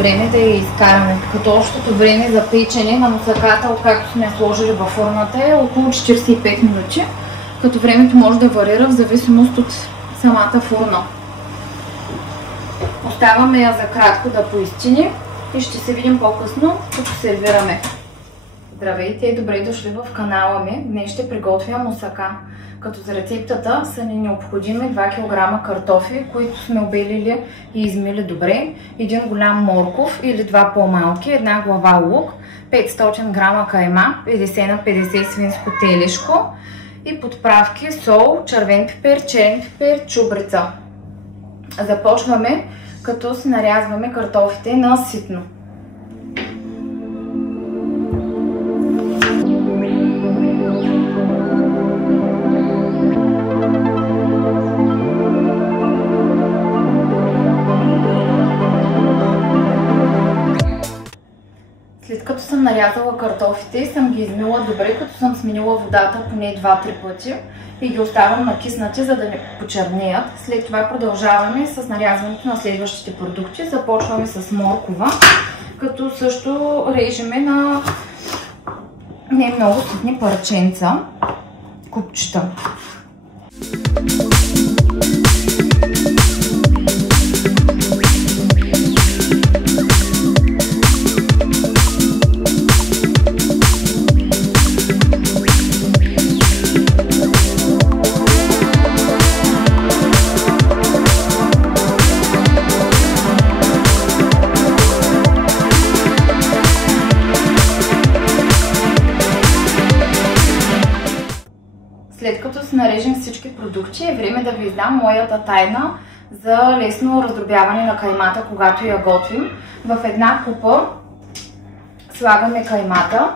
време да я изкараме. Като общото време за печене на мусаката, както сме сложили във формата, е около 45 минути. Като времето може да варира в зависимост от самата фурна. Оставаме я за кратко да поизчини и ще се видим по-късно, като сервираме. Здравейте и добре дошли в канала ми. Днес ще приготвя мусака. Като за рецептата са ни необходими 2 кг картофи, които сме обелили и измили добре, 1 голям морков или 2 по-малки, 1 глава лук, 500 г кайма, 50 на 50 свинско телешко и подправки сол, червен пипер, черен пипер, чубрица. Започваме като си нарязваме картофите на ситно. След като съм нарязала картофите, съм ги измила добре, като съм сменила водата поне 2-3 пъти и ги оставям накиснати, за да не почернеят. След това продължаваме с нарязването на следващите продукти. Започваме с моркова, като също режеме на не много ситни парченца, купчета. След като си нарежем всички продукти, е време да ви издам моята тайна за лесно раздробяване на каймата, когато я готвим. В една купа слагаме каймата.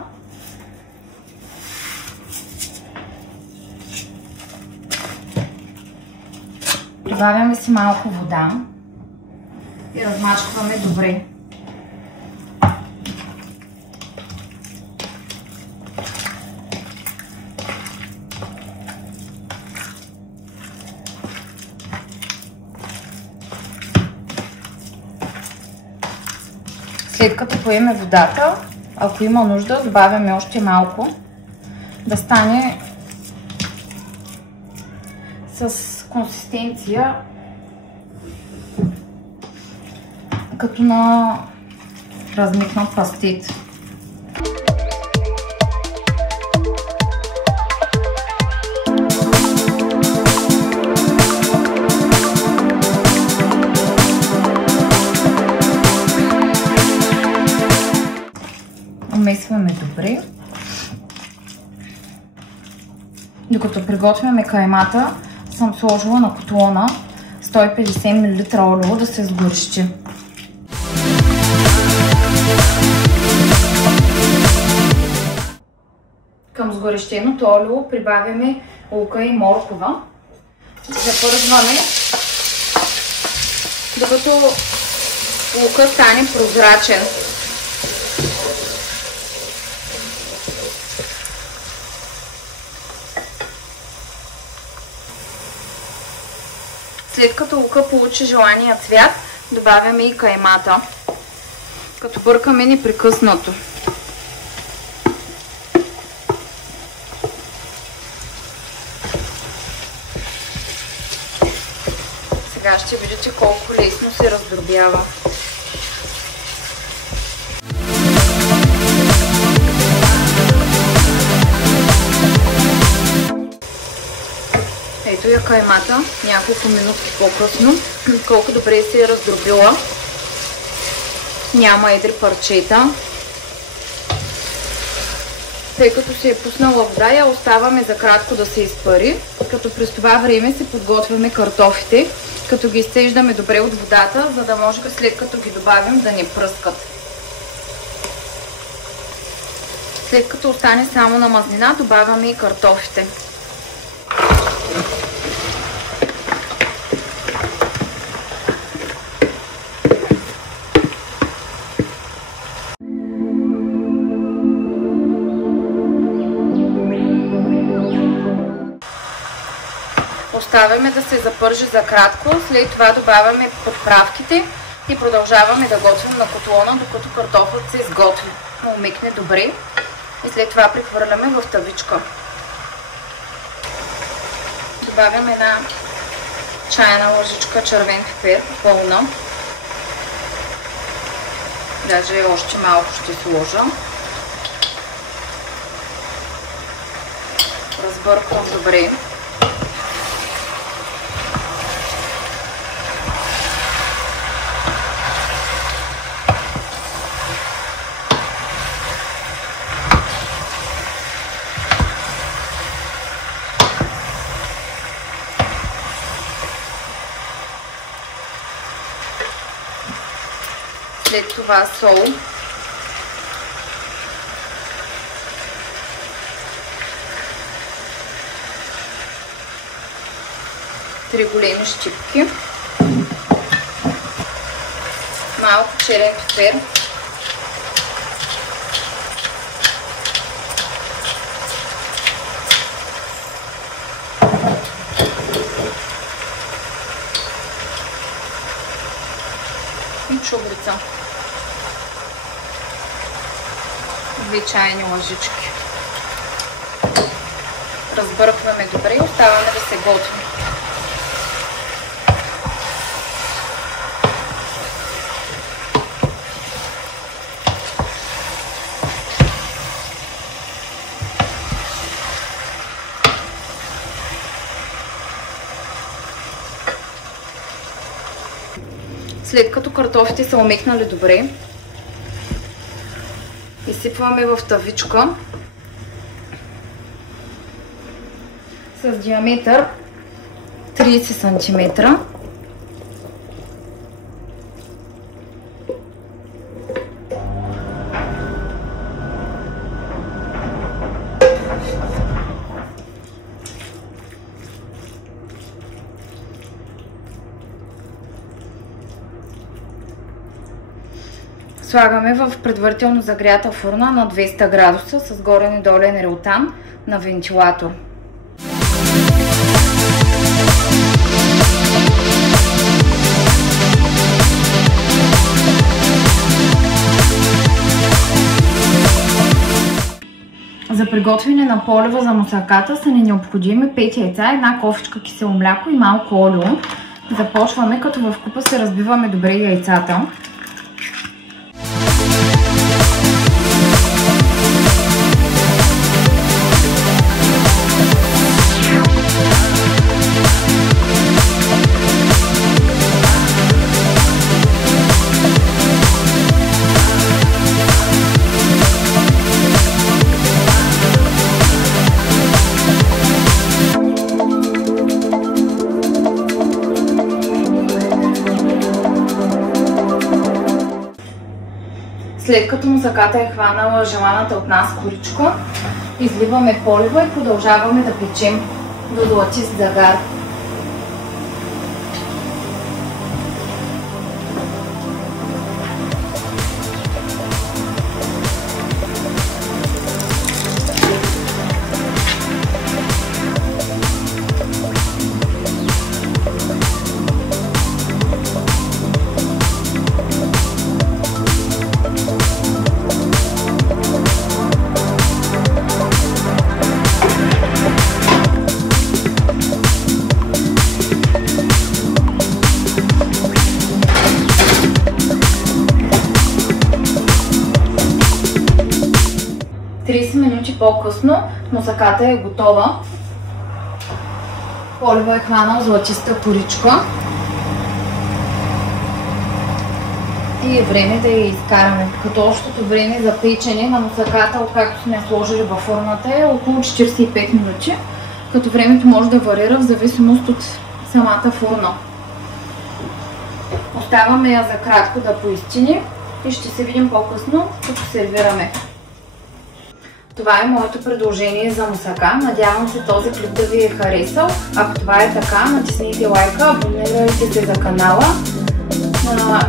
Добавяме си малко вода и размачкваме добре. След като поеме водата, ако има нужда, добавяме още малко, да стане с консистенция като на размекнат пастет. Умесваме добре. Докато приготвяме каймата, съм сложила на котлона 150 мл олио да се сгорещи. Към сгорещеното олио прибавяме лука и моркова. Запързваме, докато лука стане прозрачен. След като лука получи желания цвят, добавяме и каймата, като бъркаме непрекъснато. Сега ще видите колко лесно се раздробява. Ето я каймата, няколко минутки по-късно, колко добре се е раздробила. Няма едри парчета. Тъй като се е пуснала вода, я оставаме за кратко да се изпари, като през това време си подготвяме картофите, като ги изцеждаме добре от водата, за да може след като ги добавим да не пръскат. След като остане само на мазнина, добавяме и картофите. Оставяме да се запържи за кратко, след това добавяме подправките, И продължаваме да готвим на котлона, докато картофът се изготви. Умикне добре. И след това прехвърляме в тавичка. Добавям една чайна лъжичка червен пипер, пълна. Даже още малко ще сложа. Разбърквам добре. След това сол. Три големи щипки. Малко черен пипер. И чубрица. 2 чайни лъжички. Разбъркваме добре и оставаме да се готви. След като картофите са умекнали добре, изсипваме в тавичка с диаметър 30 см. Слагаме в предварително загрята фурна на 200 градуса с горен и долен релтан на вентилатор. За приготвяне на полива за мусаката са ни необходими 5 яйца, една кофичка кисело мляко и малко олио. Започваме като в купа се разбиваме добре яйцата. След като мусаката е хванала желаната от нас коричка, изливаме полива и продължаваме да печем до златист загар. По-късно мусаката е готова. Полива е хванал златиста коричка и е време да я изкараме. Като общото време за печене на мусаката, откакто сме сложили във фурната, е около 45 минути, като времето може да варира в зависимост от самата фурна. Оставаме я за кратко да поизчини и ще се видим по-късно, като сервираме. Това е моето предложение за мусака. Надявам се този клип да ви е харесал. Ако това е така, натиснете лайка, абонирайте се за канала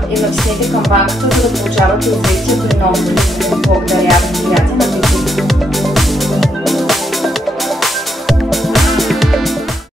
и натиснете камбанката, за да получавате известия при нови клипове. Благодаря ви, приятели на видеото.